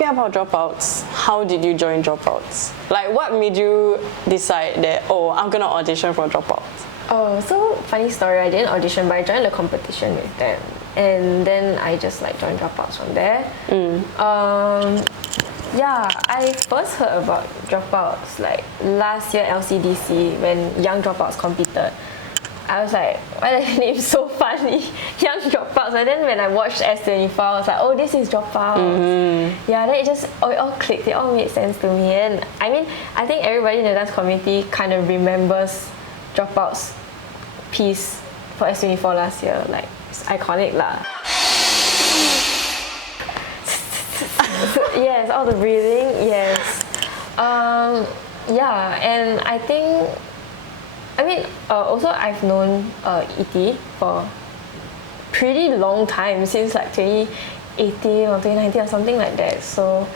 talking about dropouts, how did you join dropouts? Like, what made you decide that, oh, I'm gonna audition for dropouts? Oh, so funny story. I didn't audition, but I joined the competition with them, and then I just like joined dropouts from there. Yeah, I first heard about dropouts like last year LCDC when young dropouts competed. I was like, why the name so funny? Young dropouts. And then when I watched S24, I was like, oh, this is dropouts. Yeah, then it all clicked. It all made sense to me. And I mean, I think everybody in the dance community kind of remembers dropouts piece for S24 last year. Like, it's iconic lah. Yes, all the breathing. Yes. Yeah, and I think. I mean, also I've known ET for pretty long time, since like 2018 or 2019 or something like that. So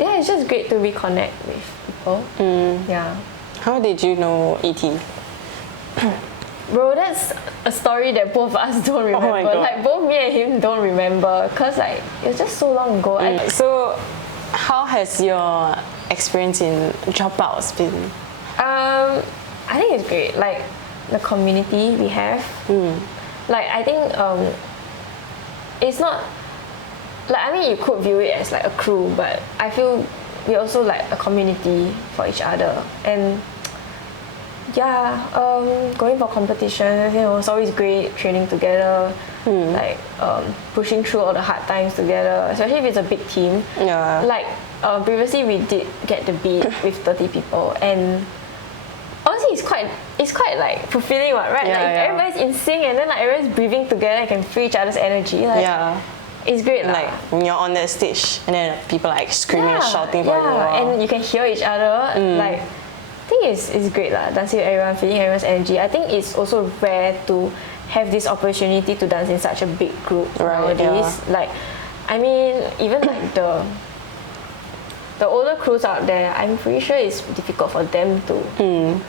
yeah, it's just great to reconnect with people. Yeah. How did you know ET? Bro, that's a story that both of us don't remember. Oh my God. Like both me and him don't remember, cause like it was just so long ago. So, how has your experience in dropouts been? I think it's great. Like the community we have. Like I think it's not like, I mean, you could view it as like a crew, but I feel we also like a community for each other. And yeah, going for competitions, you know, it's always great training together, like pushing through all the hard times together, especially if it's a big team. Yeah. Like previously we did get the beat with 30 people, and honestly, it's quite like fulfilling, right? Yeah, like everybody's in sync, and then like everybody's breathing together and can feel each other's energy. Like, yeah. It's great. Like when you're on that stage and then people are like screaming and shouting for you. And you can hear each other. Like, I think it's great lah. Dancing with everyone, feeling everyone's energy. I think it's also rare to have this opportunity to dance in such a big group nowadays. Yeah. Like, I mean, even like the older crews out there, I'm pretty sure it's difficult for them to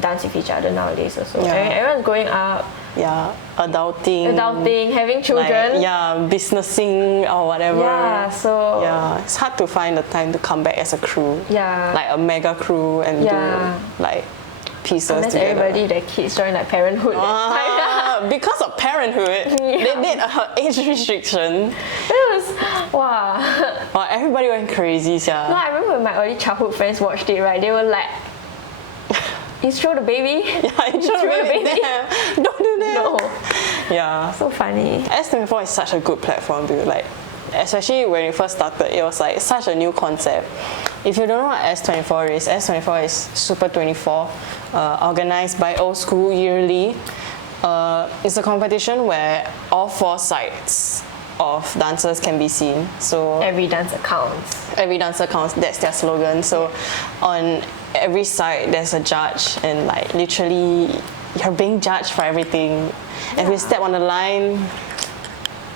dance with each other nowadays also. Yeah. I mean, everyone's growing up. Yeah, adulting, having children. Like, businessing or whatever. Yeah, so yeah, it's hard to find the time to come back as a crew. Yeah, like a mega crew and do like pieces unless together. Everybody, their kids join like parenthood. Because of parenthood, they did an age restriction. It was wow. Wow, everybody went crazy, yeah. No, I remember when my early childhood friends watched it, right? They were like, you throw the baby? Yeah, you throw the baby. Don't do that. No. Yeah. So funny. S24 is such a good platform, dude. Like, especially when it first started, it was like such a new concept. If you don't know what S24 is Super 24, organized by Old School yearly. It's a competition where all 4 sides of dancers can be seen. So every dancer counts. Every dancer counts. That's their slogan. So on every side there's a judge, and like literally you're being judged for everything. If you step on the line,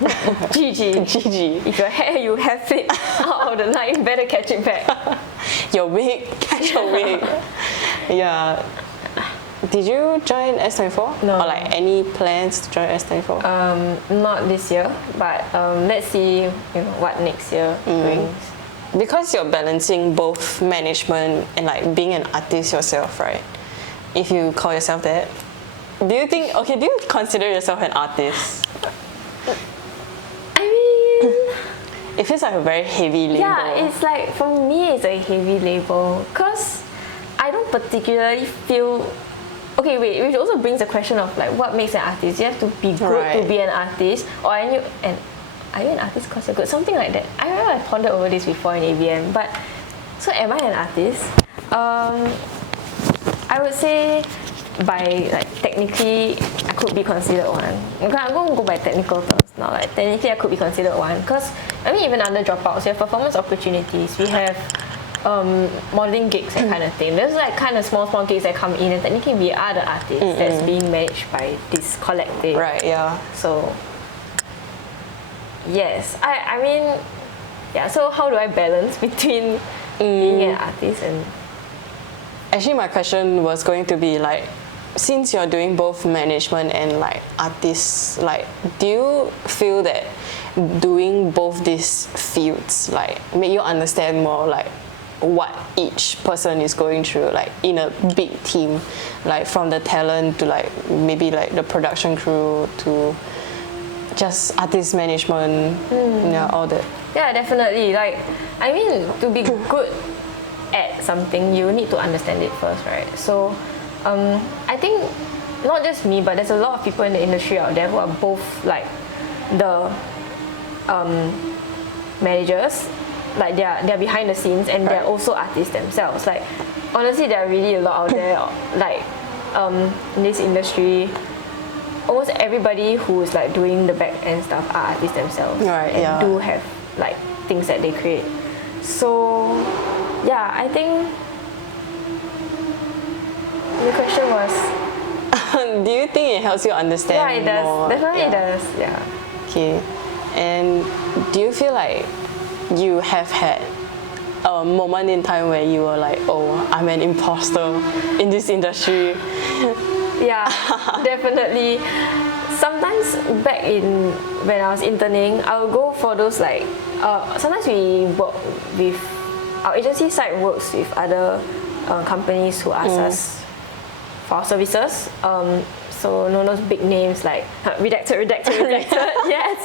GG. If your hair you have it out of the line, you better catch it back. Your wig, catch your wig. Yeah. Did you join S24? No. Or like any plans to join S24? Not this year, but let's see what next year brings. Because you're balancing both management and like being an artist yourself, right? If you call yourself that, do you consider yourself an artist? I mean, it feels like a very heavy label. Yeah, it's like, for me it's a heavy label, because I don't particularly feel. Okay, wait, which also brings the question of like, what makes an artist? You have to be good to be an artist, or are you an artist because you're good? Something like that. I remember I pondered over this before in ABM, but so am I an artist? I would say by like technically I could be considered one. Okay, I'm going to go by technical terms now. Like technically I could be considered one, because I mean even under dropouts we have performance opportunities, we have modeling gigs, that kind of thing. There's like kind of small gigs that come in, and technically we are the artists that's being managed by this collective. Right, yeah. So yes, I mean, yeah, so how do I balance between being an artist and... Actually, my question was going to be like, since you're doing both management and like artists, like, do you feel that doing both these fields like make you understand more like what each person is going through, like in a big team, like from the talent to like maybe like the production crew to just artist management, yeah, all that. Yeah, definitely. Like, I mean, to be good at something, you need to understand it first, right? So, I think not just me, but there's a lot of people in the industry out there who are both like the managers, like they're behind the scenes, and they're also artists themselves. Like, honestly, there are really a lot out there, like in this industry. Almost everybody who's like doing the back end stuff are artists themselves, and do have like things that they create. So yeah, I think the question was, do you think it helps you understand yeah, it does more? definitely it does, yeah. Okay, and do you feel like you have had a moment in time where you were like, oh, I'm an imposter in this industry? Yeah, definitely. Sometimes back in when I was interning, I would go for those like sometimes we work with our agency side works with other companies who ask us for our services. So those big names like redacted, yes,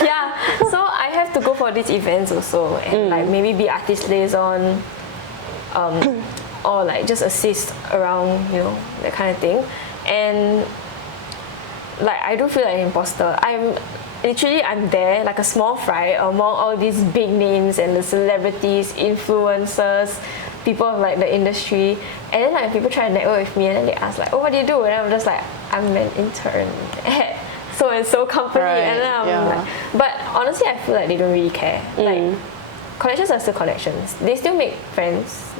yeah. So I have to go for these events also, and like maybe be artist liaison, or like just assist around, that kind of thing. And like I do feel like an imposter. I'm there like a small fry among all these big names and the celebrities, influencers, people of like the industry. And then like people try to network with me, and then they ask like, oh, what do you do? And I'm just like, I'm an intern at so and so company. And then I'm like, but honestly I feel like they don't really care. Like connections are still connections. They still make friends,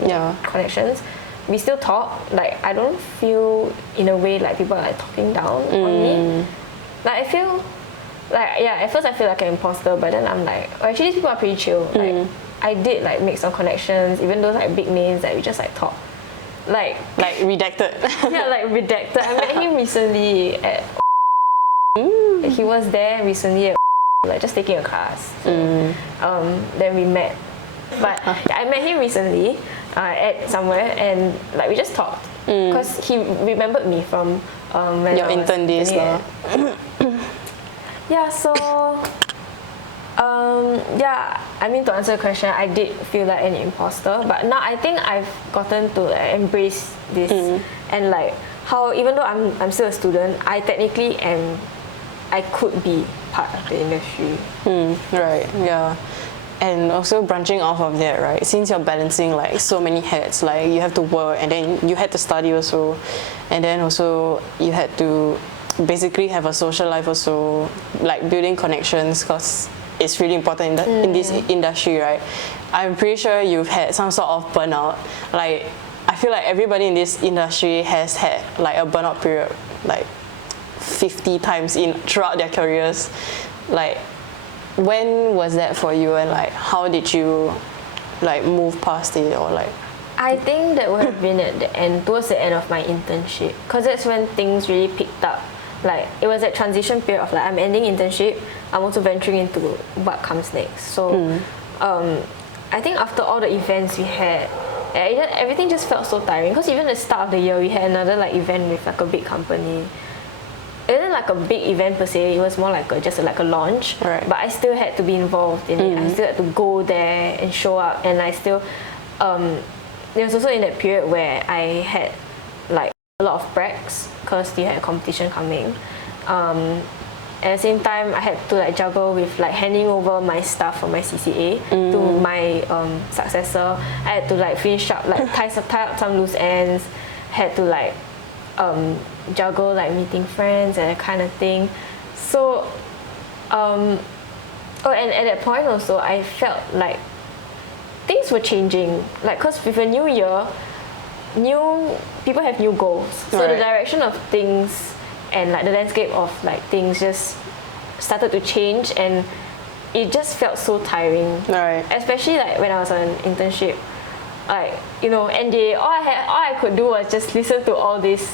connections. We still talk. Like I don't feel in a way like people are like talking down on me. Like I feel like, at first I feel like an imposter, but then I'm like, oh, actually these people are pretty chill. Like I did like make some connections, even those like big names that we just like talk. Like redacted. Yeah, like redacted. I met him recently at he was there recently at like just taking a class. Then we met. But I met him recently at somewhere, and like we just talked because he remembered me from when your intern days. Yeah, so I mean, to answer the question, I did feel like an imposter, but now I think I've gotten to like, embrace this and like how even though I'm still a student, I technically I could be part of the industry. Right, yeah. And also branching off of that, right? Since you're balancing like so many hats, like you have to work and then you had to study also, and then also you had to basically have a social life also, like building connections, because it's really important in this industry, right? I'm pretty sure you've had some sort of burnout. Like I feel like everybody in this industry has had like a burnout period, like 50 times throughout their careers. Like when was that for you, and like how did you like move past it, or like? I think that would have been towards the end of my internship, because that's when things really picked up. Like it was that transition period of like I'm ending internship, I'm also venturing into what comes next. So I think after all the events we had, everything just felt so tiring, because even at the start of the year we had another like event with like a big company. It wasn't like a big event per se, it was more like just like a launch, but I still had to be involved in it. I still had to go there and show up, and I still there was also in that period where I had like a lot of precs because you had a competition coming. At the same time, I had to like juggle with like handing over my stuff for my CCA to my successor. I had to like finish up, like tie up some loose ends. Had to like juggle like meeting friends and that kind of thing. So and at that point also I felt like things were changing, like because with a new year, new people have new goals, so the direction of things and like the landscape of like things just started to change, and it just felt so tiring, especially like when I was on an internship, like and all I could do was just listen to all these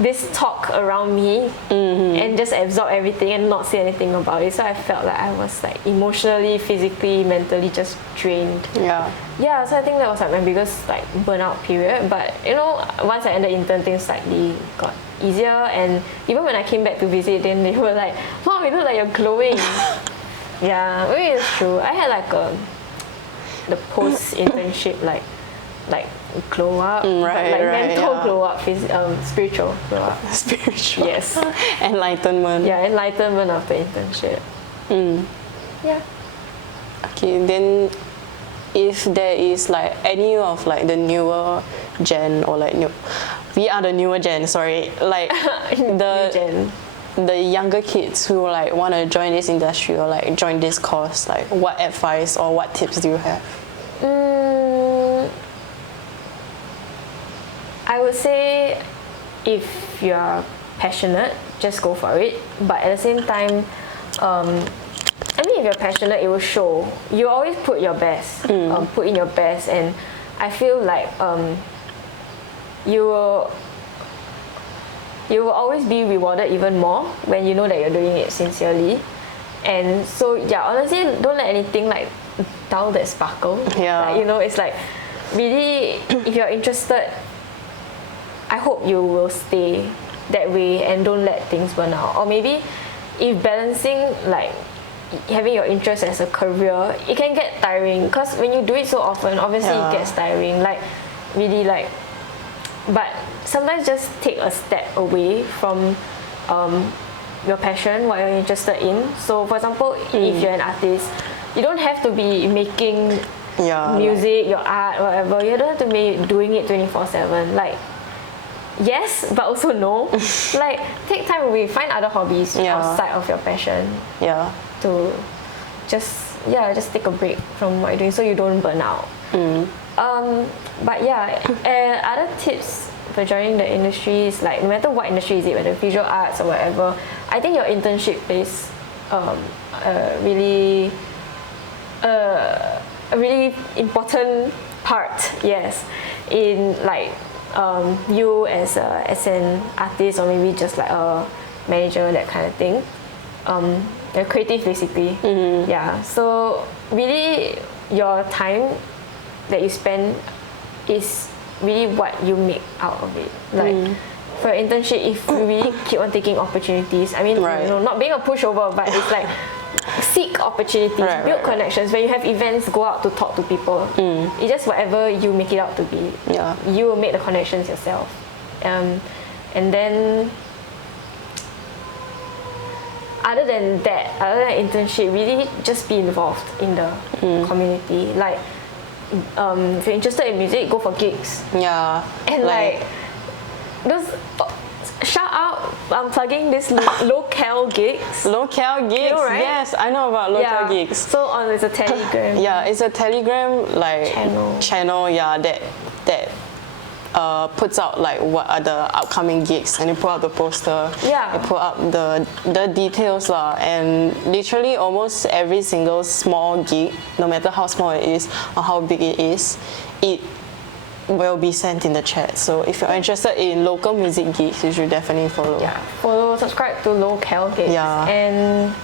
this talk around me and just absorb everything and not say anything about it. So I felt like I was like emotionally, physically, mentally just drained. Yeah, so I think that was like my biggest like burnout period. But you know, once I ended intern, things slightly got easier, and even when I came back to visit, then they were like, "Mom, you look like you're glowing." Yeah, maybe it's true. I had like the post internship like glow up, like mental glow up, spiritual glow up. Spiritual. Yes. Enlightenment. Yeah, enlightenment of the internship. Yeah. Okay, then if there is like any of like the newer gen or like we are the newer gen, sorry, like the younger kids who like want to join this industry or like join this course, like what advice or what tips do you have? I would say if you're passionate, just go for it. But at the same time, I mean, if you're passionate, it will show. You always put your best, put in your best, and I feel like you will always be rewarded even more when you know that you're doing it sincerely. And so yeah, honestly, don't let anything like dull that sparkle. Like, you know, it's like really, if you're interested, I hope you will stay that way and don't let things burn out. Or maybe if balancing like having your interest as a career, it can get tiring, because when you do it so often, obviously it gets tiring, like really like, but sometimes just take a step away from your passion, what you're interested in. So for example, if you're an artist, you don't have to be making music, your art, whatever. You don't have to be doing it 24/7. Like, yes, but also no. Like, take time away, find other hobbies outside of your passion. To just take a break from what you're doing so you don't burn out. But yeah, other tips for joining the industry is like, no matter what industry is it, whether visual arts or whatever, I think your internship plays a really important part, in like you as an artist, or maybe just like a manager, that kind of thing. Creative basically. So really your time that you spend is really what you make out of it. Like for an internship, if you really keep on taking opportunities, I mean, you know, not being a pushover, but it's like seek opportunities, build connections. When you have events, go out to talk to people. It's just whatever you make it out to be. You will make the connections yourself. And then other than internship, really just be involved in the community. Like, if you're interested in music, go for gigs. And like those, shout out, I'm plugging this local gigs. Local gigs, you know, right? Yes, I know about local gigs. So it's a Telegram. It's a Telegram like channel. That puts out like what are the upcoming gigs, and they put out the poster. They put up the details lah, and literally almost every single small gig, no matter how small it is or how big it is, it will be sent in the chat. So if you're interested in local music gigs, you should definitely follow. Subscribe to local gigs. And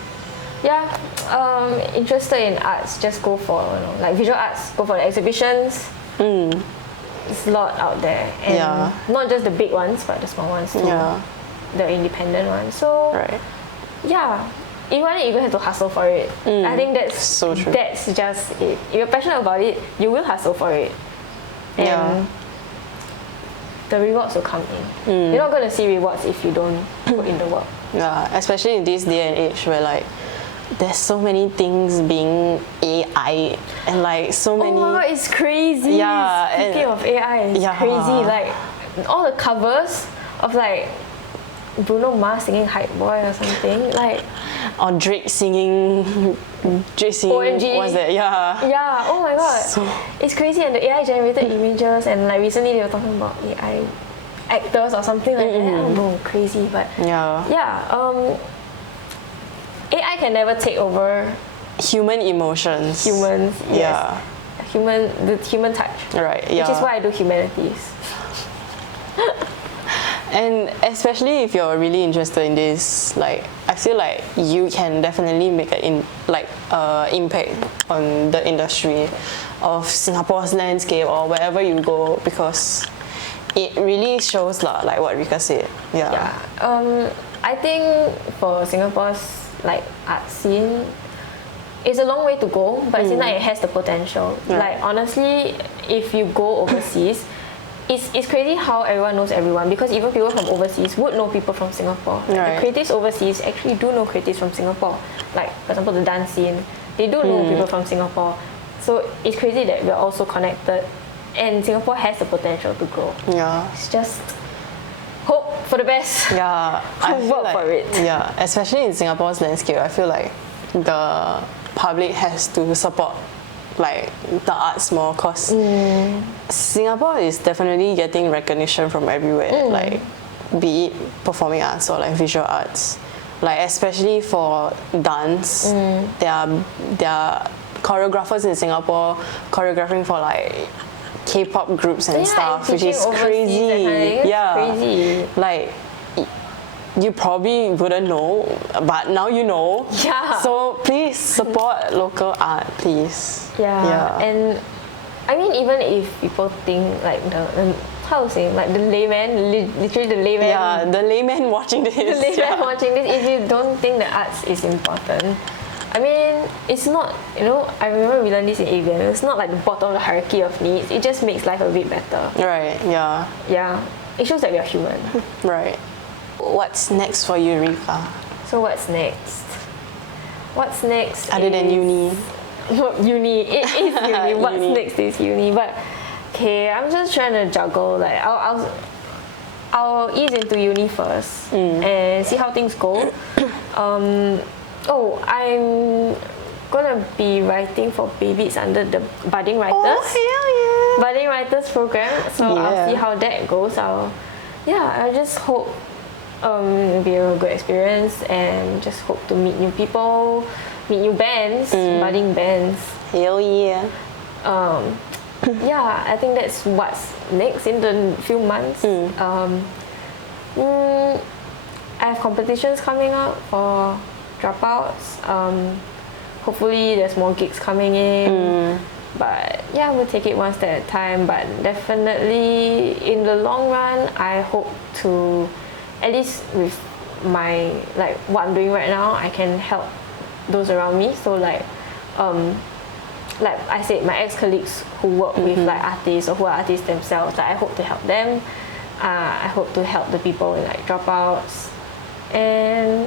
interested in arts, just go for, you know, like visual arts, go for the exhibitions. There's a lot out there, and not just the big ones, but the small ones too, the independent ones. So if you want it, you don't have to hustle for it. I think that's so true. That's just it. If you're passionate about it, you will hustle for it, and the rewards will come in. You're not going to see rewards if you don't put in the work. Especially in this day and age where like there's so many things being AI, and like so many. Oh my god, it's crazy. Speaking of AI, it's crazy. Like all the covers of like Bruno Mars singing Hype Boy or something, like, or Drake singing OMG. What's that? Oh my god, it's crazy. And the AI generated images, and like recently they were talking about AI actors or something like that. I don't know, crazy, but AI can never take over human emotions. Humans, yes. The human touch. Right, Which is why I do humanities. and especially if you're really interested in this, like I feel like you can definitely make an impact on the industry of Singapore's landscape or wherever you go, because it really shows like what Riqqah said. Yeah. I think for Singapore's like art scene, it's a long way to go, but it seems like it has the potential. Yeah. Like honestly, if you go overseas, it's crazy how everyone knows everyone, because even people from overseas would know people from Singapore. Like Right. the creatives overseas actually do know creatives from Singapore. Like for example, the dance scene, they do know people from Singapore. So it's crazy that we're also connected, and Singapore has the potential to grow. Yeah. It's just hope for the best. Yeah, I feel Work like, for it. Yeah, especially in Singapore's landscape, I feel like the public has to support like the arts more, because Singapore is definitely getting recognition from everywhere, like be it performing arts or like visual arts, like especially for dance. There are choreographers in Singapore choreographing for like K-pop groups and stuff, which is crazy. Yeah, crazy. Like you probably wouldn't know, but now you know. Yeah. So please support local art, please. Yeah. And I mean, even if people think like the how to say, like the layman, literally the layman. Yeah, the layman watching this. The layman watching this, if you don't think the arts is important, I mean, it's not, I remember we learned this in AVM, it's not like the bottom of the hierarchy of needs, it just makes life a bit better. Right, yeah. Yeah, it shows that we are human. Right. What's next for you, Riqqah? So what's next? What's next Other than uni? Not uni, it is uni. What's Uni. next is uni, but okay, I'm just trying to juggle, like I'll ease into uni first and see how things go. I'm gonna be writing for Babies under the Budding Writers. Oh, hell yeah. Budding Writers program. So I'll see how that goes. I just hope it'll be a good experience, and just hope to meet new people, meet new bands, budding bands. Hell yeah. I think that's what's next in the few months. I have competitions coming up for dropouts. Hopefully there's more gigs coming in. But yeah, we'll take it one step at a time. But definitely in the long run, I hope to, at least with my what I'm doing right now, I can help those around me. So like I said, my ex-colleagues who work with like artists or who are artists themselves, I hope to help them. I hope to help the people in like dropouts, and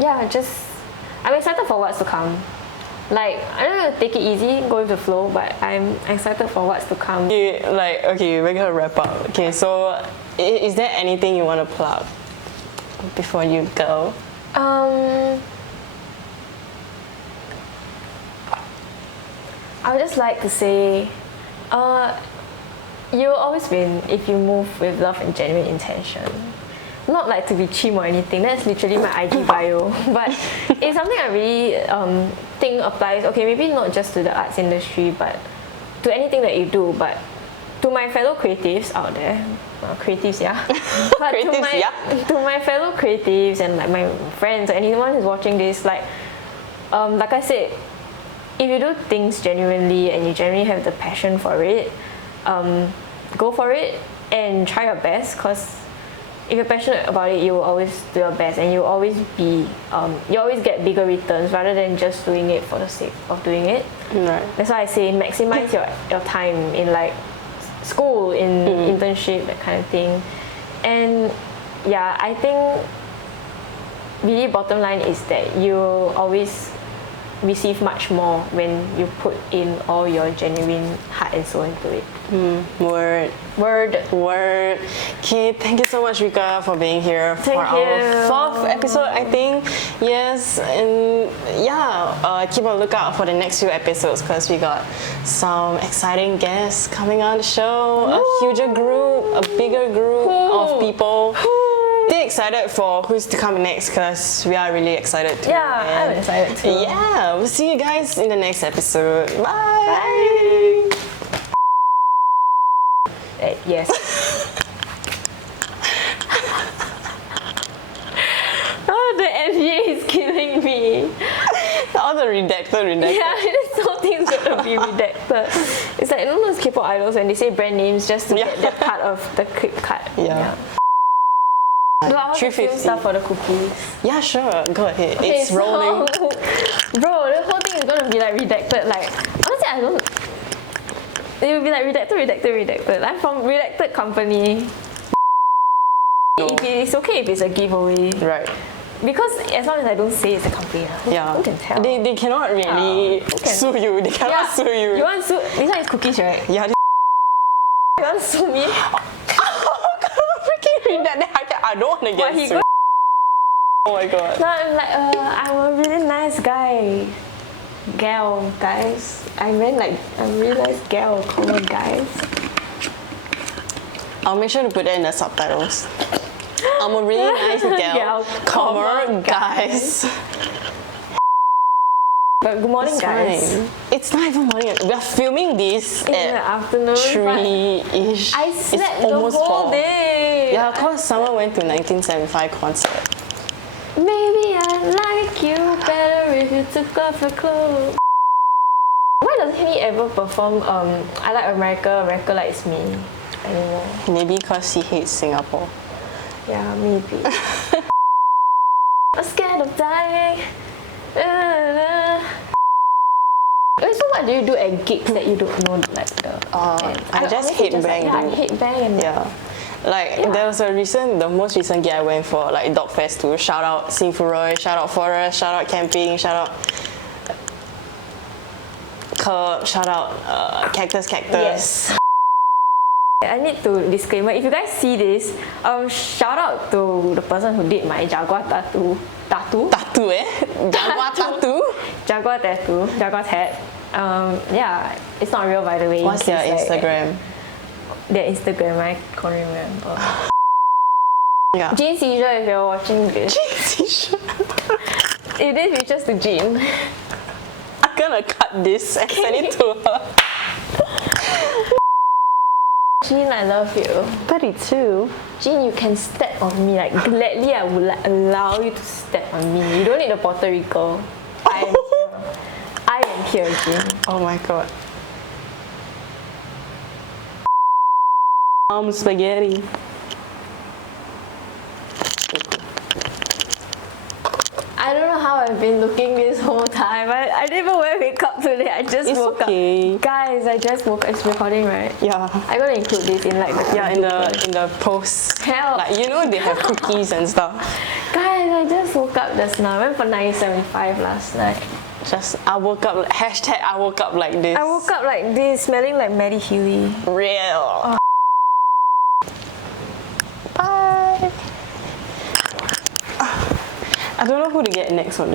I'm excited for what's to come. Like, I'm not gonna take it easy, go with the flow, but I'm excited for what's to come. Okay, we're gonna wrap up. Okay, so is there anything you want to plug before you go? I would just like to say, you'll always win if you move with love and genuine intention. Not like to be chim or anything, that's literally my IG bio, but it's something I really think applies, okay, maybe not just to the arts industry, but to anything that you do, but to my fellow creatives out there, creatives, yeah. But to my fellow creatives and like my friends or anyone who's watching this, like I said, if you do things genuinely and you genuinely have the passion for it, go for it and try your best, because if you're passionate about it, you will always do your best, and you'll always be, you always get bigger returns rather than just doing it for the sake of doing it. Right. That's why I say maximize your time in like school, in internship, that kind of thing. And yeah, I think really bottom line is that you'll always receive much more when you put in all your genuine heart and soul into it. Word. Okay, thank you so much, Riqqah, for being here for our 4th episode, I think. Yes, and keep a lookout for the next few episodes, because we got some exciting guests coming on the show. A huger group, a bigger group of people. Really excited for who's to come next, because we are really excited too. Yeah, I'm excited too. Yeah, we'll see you guys in the next episode. Bye. Yes. She's killing me. All the redacted. Yeah, this whole thing's gonna be redacted. It's like, you know those K-pop idols when they say brand names just to get their cut of the clip cut. Yeah. Do I want to film stuff for the cookies? Yeah, sure. Go ahead. It's rolling. Bro, the whole thing is gonna be like redacted. Like, honestly, I don't. It will be like redacted. I'm from redacted company. No. It's okay if it's a giveaway. Right. Because as long as I don't say it's a company, who can tell? They cannot really sue you. They cannot sue you. You want to sue? This one is cookies, right? Yeah. You want to sue me? Freaking read that. I don't want to get sued. Oh my god. No, I'm like, I'm a really nice guy. Gal, guys. I'm a really nice gal, comma, guys. I'll make sure to put that in the subtitles. I'm a really nice gal, comma, guys. But good morning, It's guys. fine. It's not even morning. We are filming this In the afternoon. 3-ish. I slept it's the almost whole 4. day. Yeah, because Summer went to 1975 concert. Maybe I'd like you better if you took off your clothes. Why doesn't he ever perform I Like America, America Likes Me anymore? Maybe because he hates Singapore. Yeah, maybe. I'm scared of dying. Wait, so what do you do at gigs that you don't know like the I just hate bang. Yeah, I hate bang. Yeah. There was the most recent gig I went for, like Dog Fest 2. Shout out Sing Furoy, shout out Forest, shout out Camping, shout out Curb, shout out Cactus. Yes. I need to disclaimer, if you guys see this, shout out to the person who did my Jaguar tattoo. Tattoo, eh? Jaguar tattoo? Jaguar tattoo. Jaguar's hat. Yeah, it's not real, by the way. What's their Instagram? Their Instagram, I can't remember. Yeah. Jean Seizure, if you're watching this. Jean Seizure. It is features to Jean. I'm gonna cut this and send it to her. Jean, I love you. 32. Jean, you can step on me. Like, gladly I would allow you to step on me. You don't need a Puerto Rico. I am here, Jean. Oh my god. Spaghetti. I don't know how I've been looking this whole time. I didn't even wear makeup today. I just woke up. Guys, I just woke up. It's recording, right? Yeah. I'm gonna include this in like the in the post. Hell. Like, you know they have cookies and stuff. Guys, I just woke up just now. I went for 975 last night. I woke up I woke up like this. I woke up like this, smelling like Maddie Healy. Real. Bye. I don't know who to get next on